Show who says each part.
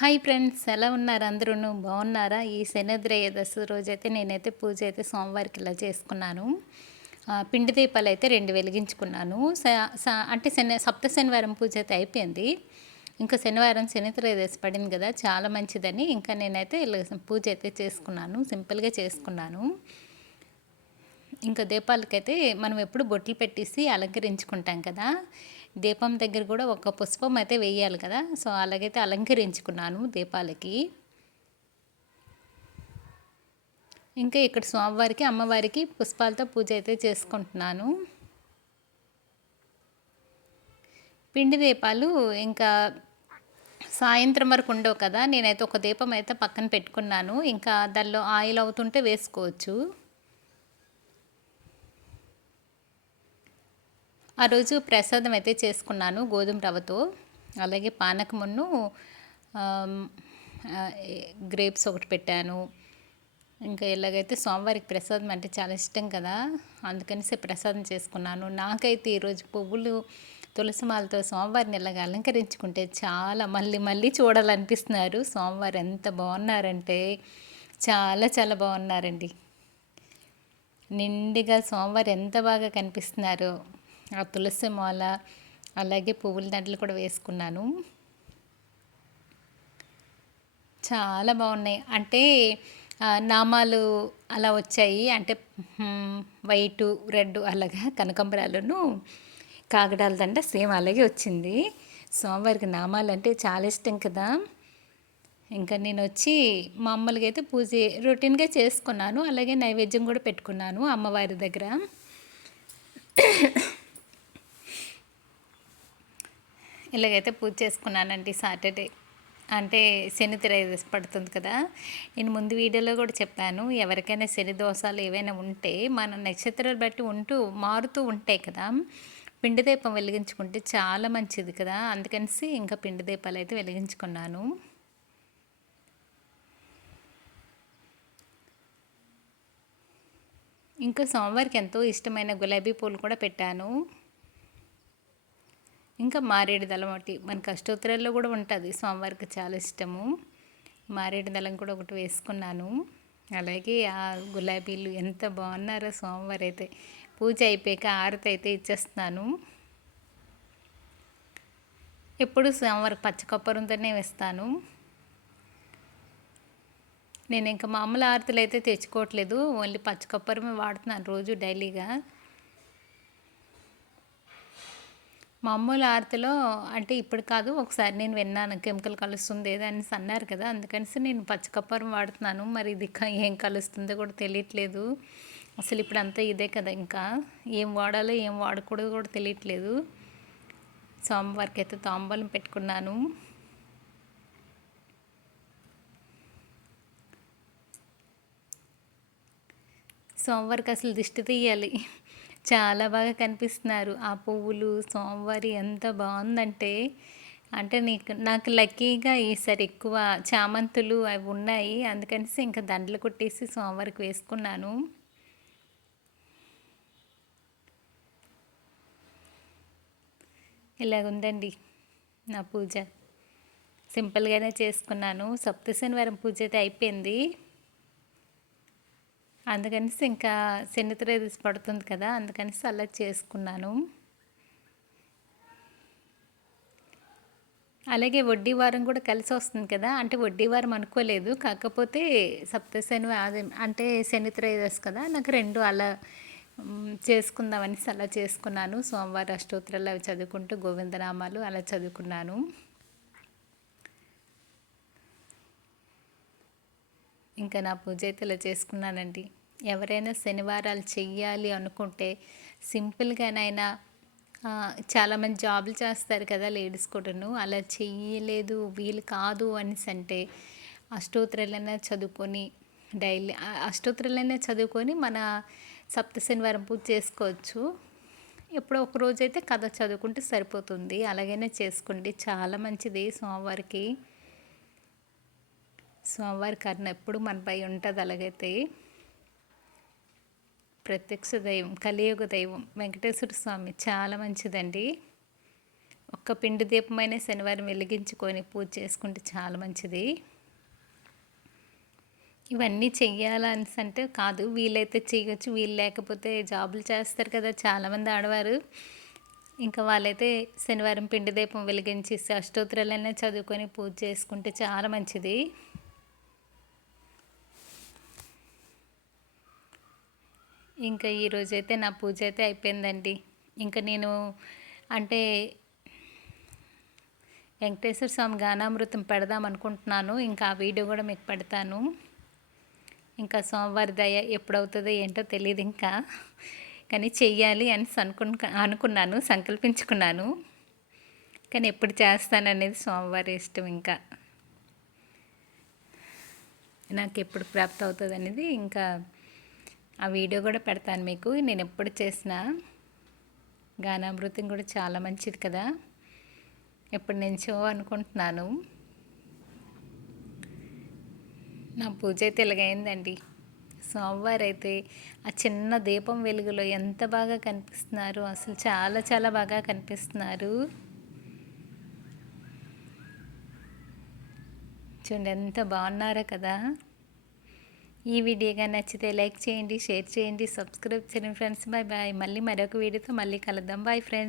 Speaker 1: Hi friends ఎలా ఉన్నారు అందరూ బాగున్నారా? ఈ శనిద్రయదశి రోజైతే నేనైతే పూజ అయితే సోమవారికి ఇలా చేసుకున్నాను. పిండి దీపాలు అయితే రెండు వెలిగించుకున్నాను. స- అంటే శని సప్త శనివారం పూజ అయితే అయిపోయింది. ఇంకా శనివారం శనిద్రయదశి పడింది కదా చాలా మంచిదని ఇంకా నేనైతే ఇలా పూజ అయితే చేసుకున్నాను సింపుల్గా చేసుకున్నాను. ఇంకా దీపాలకైతే మనం ఎప్పుడు బొట్లు పెట్టేసి అలంకరించుకుంటాం కదా దీపం దగ్గర కూడా ఒక పుష్పం అయితే వేయాలి కదా. సో అలాగైతే అలంకరించుకున్నాను దీపాలకి. ఇంకా ఇక్కడ స్వామివారికి అమ్మవారికి పుష్పాలతో పూజ అయితే చేసుకుంటున్నాను. పిండి దీపాలు ఇంకా సాయంత్రం వరకు ఉండవు కదా. నేనైతే ఒక దీపం అయితే పక్కన పెట్టుకున్నాను. ఇంకా దానిలో ఆయిల్ అవుతుంటే వేసుకోవచ్చు. ఆ రోజు ప్రసాదం అయితే చేసుకున్నాను గోధుమ రవ్వతో. అలాగే పానకమును గ్రేప్స్ ఒకటి పెట్టాను. ఇంకా ఇలాగైతే సోమవారికి ప్రసాదం అంటే చాలా ఇష్టం కదా అందుకనిసే ప్రసాదం చేసుకున్నాను. నాకైతే ఈరోజు పువ్వులు తులసి మాలతో సోమవారిని ఇలాగ అలంకరించుకుంటే చాలా మళ్ళీ మళ్ళీ చూడాలనిపిస్తున్నారు. సోమవారం ఎంత బాగున్నారంటే చాలా చాలా బాగున్నారండి. నిండుగా సోమవారం ఎంత బాగా కనిపిస్తున్నారో. ఆ తులసి మాల అలాగే పువ్వుల దండలు కూడా వేసుకున్నాను. చాలా బాగున్నాయి. అంటే నామాలు అలా వచ్చాయి. అంటే వైటు రెడ్ అలాగా కనకంబరాలను కాగడాల దండ సేమ్ అలాగే వచ్చింది. సోమవారికి నామాలు అంటే చాలా ఇష్టం కదా. ఇంకా నేను వచ్చి మామూలుగా అయితే పూజ రొటీన్గా చేసుకున్నాను. అలాగే నైవేద్యం కూడా పెట్టుకున్నాను అమ్మవారి దగ్గర. ఇలాగైతే పూజ చేసుకున్నానండి సాటర్డే. అంటే శని త్రయోదశి పడుతుంది కదా. నేను ముందు వీడియోలో కూడా చెప్పాను ఎవరికైనా శని దోషాలు ఏవైనా ఉంటే మన నక్షత్రాలు బట్టి ఉంటూ మారుతూ ఉంటాయి కదా. పిండి దీపం వెలిగించుకుంటే చాలా మంచిది కదా. అందుకనేసి ఇంకా పిండి దీపాలు అయితే వెలిగించుకున్నాను. ఇంకా సోమవారికి ఎంతో ఇష్టమైన గులాబీ పూలు కూడా పెట్టాను. ఇంకా మారేడు దళం ఒకటి. మనకి అష్టోత్తరాల్లో కూడా ఉంటుంది. సోమవారికి చాలా ఇష్టము. మారేడు దళం కూడా ఒకటి వేసుకున్నాను. అలాగే ఆ గులాబీలు ఎంత బాగున్నారో సోమవారం అయితే పూజ అయిపోయాక ఆరతి అయితే ఇచ్చేస్తున్నాను. ఎప్పుడు సోమవారం పచ్చకొప్పరంతోనే వేస్తాను. నేను ఇంకా మామూలు ఆరతులు అయితే తెచ్చుకోవట్లేదు. ఓన్లీ పచ్చకొప్పరమే వాడుతున్నాను రోజు డైలీగా. మామూలు ఆరతిలో అంటే ఇప్పుడు కాదు ఒకసారి నేను విన్నాను కెమికల్ కలుస్తుంది అని అన్నారు కదా అందుకనేసి నేను పచ్చకప్పరం వాడుతున్నాను మరి ఇది ఏం కలుస్తుందో కూడా తెలియట్లేదు. అసలు ఇప్పుడు అంతా ఇదే కదా ఇంకా ఏం వాడాలో ఏం వాడకూడదు కూడా తెలియట్లేదు. సోమవారికి అయితే తాంబూలం పెట్టుకున్నాను. సోమవారికి అసలు దిష్టి తీయాలి. చాలా బాగా కనిపిస్తున్నారు. ఆ పువ్వులు సోమవారి ఎంత బాగుందంటే అంటే నీకు నాకు లక్కీగా ఈసారి ఎక్కువ చామంతులు అవి ఉన్నాయి. అందుకనేసి ఇంకా దండలు కొట్టేసి సోమవారికి వేసుకున్నాను. ఇలాగుందండి నా పూజ. సింపుల్గానే చేసుకున్నాను. సప్త శనివారం పూజ అయితే అయిపోయింది. అందుకనేసి ఇంకా శనిత్రయోదశి పడుతుంది కదా అందుకనేసి అలా చేసుకున్నాను. అలాగే వడ్డీ వారం కూడా కలిసి వస్తుంది కదా అంటే వడ్డీ వారం అనుకోలేదు. కాకపోతే సప్తశని ఆది అంటే శనిత్రయోదశి కదా నాకు రెండు అలా చేసుకుందామని చేసుకుందామనేసి అలా చేసుకున్నాను. సోమవారం అష్టోత్తరాలు అవి చదువుకుంటూ గోవిందనామాలు అలా చదువుకున్నాను. ఇంకా నా పూజ అయితే ఇలా చేసుకున్నానండి. ఎవరైనా శనివారాలు చెయ్యాలి అనుకుంటే సింపుల్గానైనా చాలామంది జాబులు చేస్తారు కదా లేడీస్ కూడాను. అలా చెయ్యలేదు వీలు కాదు అనేసి అంటే అష్టోత్తరాలైనా చదువుకొని డైలీ అష్టోత్తరాలైనా చదువుకొని మన సప్త శనివారం పూజ చేసుకోవచ్చు. ఎప్పుడో ఒక రోజు అయితే కథ చదువుకుంటే సరిపోతుంది. అలాగైనా చేసుకోండి. చాలా మంచిది సోమవారికి సోమవారి కర్ణ ఎప్పుడు మనపై ఉంటుంది అలాగైతే. ప్రత్యక్ష దైవం కలియుగ దైవం వెంకటేశ్వర స్వామి చాలా మంచిదండి. ఒక్క పిండి దీపమైన శనివారం వెలిగించుకొని పూజ చేసుకుంటే చాలా మంచిది. ఇవన్నీ చెయ్యాలని అంటే కాదు వీలైతే చేయొచ్చు వీలు లేకపోతే జాబులు చేస్తారు కదా చాలామంది ఆడవారు. ఇంకా వాళ్ళైతే శనివారం పిండి దీపం వెలిగించి అష్టోత్తరాలైనా చదువుకొని పూజ చేసుకుంటే చాలా మంచిది. ఇంకా ఈరోజైతే నా పూజ అయితే అయిపోయిందండి. ఇంకా నేను అంటే వెంకటేశ్వర స్వామి గానామృతం పెడదాం అనుకుంటున్నాను. ఇంకా ఆ వీడియో కూడా మీకు పెడతాను. ఇంకా సోమవారి దయ ఎప్పుడవుతుందో ఏంటో తెలియదు ఇంకా. కానీ చెయ్యాలి అని అనుకు అనుకున్నాను సంకల్పించుకున్నాను. కానీ ఎప్పుడు చేస్తాననేది సోమవారి ఇష్టం ఇంకా. నాకు ఎప్పుడు ప్రాప్తి అవుతుంది అనేది ఇంకా ఆ వీడియో కూడా పెడతాను మీకు. నేను ఎప్పుడు చేసిన గానామృతం కూడా చాలా మంచిది కదా. ఎప్పటి నుంచో అనుకుంటున్నాను. నా పూజ అయితే ఇలాగైందండి. సోమవారం అయితే ఆ చిన్న దీపం వెలుగులో ఎంత బాగా కనిపిస్తున్నారు. అసలు చాలా చాలా బాగా కనిపిస్తున్నారు. చూడండి ఎంత బాగున్నారా కదా. ఈ వీడియోగా నచ్చితే లైక్ చేయండి షేర్ చేయండి సబ్స్క్రైబ్ చేయండి ఫ్రెండ్స్. బాయ్ బాయ్ మళ్ళీ మరొక వీడియోతో మళ్ళీ కలుద్దాం. Bye friends.